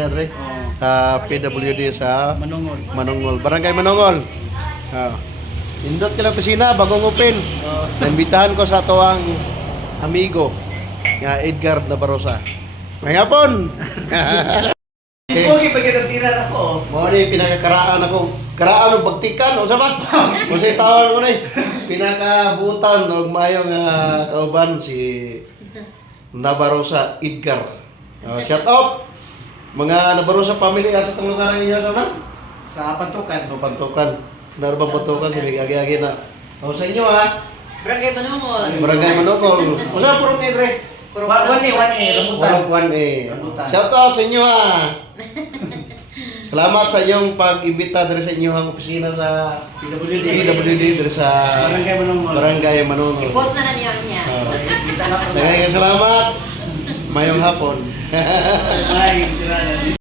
opisina dre Oo. sa PWD sa Manungol. Manungol, Barangay Manungol. Indot ka lang opisina bagong open. Naimbitahan ko sa tuwang amigo nga Edgar Nabarosa. May hapon. Hindi ko ipagkakatiran ako. Mo ni pinakakaraan ako. Karaan og bagtikan o sama. Kasi tawag ko ni pinakabutan og mayong kauban si Nabarosa Edgar. Shout out mga Nabarosa family sa tong lugar ninyo sama. Sa Pantukan. Ano pantukan? Narabang pantukan si agi-agi na. O sa inyo ha. Barangay Manungol. Barangay Manungol. Usa puro kay dre. One A, rambutan. Walang 1A. Shout out sa inyo ha. Salamat sa inyong pag-imbita dere sa inyong opisina sa PWD dere sa Barangay Manungol. Barangay Manungol. I-post na niya niya. Kita lang ako. Salamat. Mayong hapon. Bye.